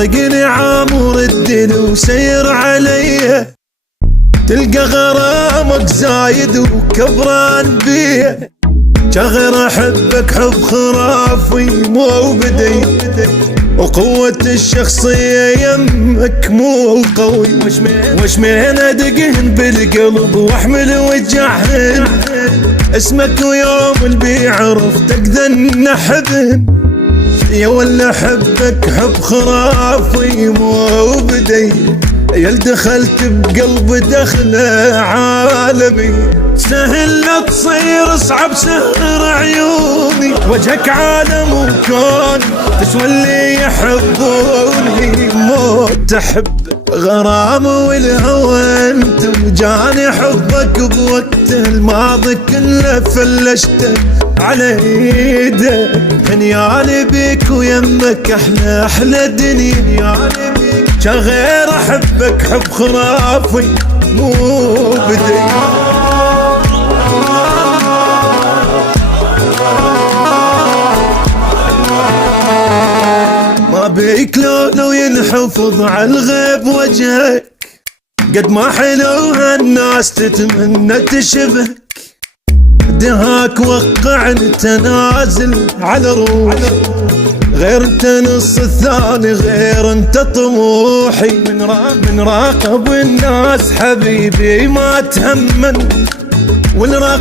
فارقني عامر الدين وسير علي، تلقى غرامك زايد وكبران بيه، شغر احبك حب خرافي مو بدي، وقوة الشخصية يمك مو قوي، وش مين ادقهن بالقلب واحمل وجعهن، اسمك ويوم اللي بيعرف تقدن حبهن، يا ولا حبك حب خرافي مو بدي، يا دخلت بقلب دخله عالمي، سهل لا تصير صعب سهر عيوني، وجهك عالم وكون تسوى اللي يحبوني، موت تحب غرام والهوى انت، وجاني حبك بوقت الماضي كله فلشته على ايدك، هنيالي بيك ويمك احلى احلى دنيا، هنيالي بيك شغير احبك حب خرافي مو بدي. ما بيك لو ينحفظ على الغيب وجهك، قد ما حلو هالناس تتمنى تشبهك، دهاك وقع تنازل على روح، غير انت نص الثاني، غير انت طموحي، من راقب الناس حبيبي ما تهمن، والراقب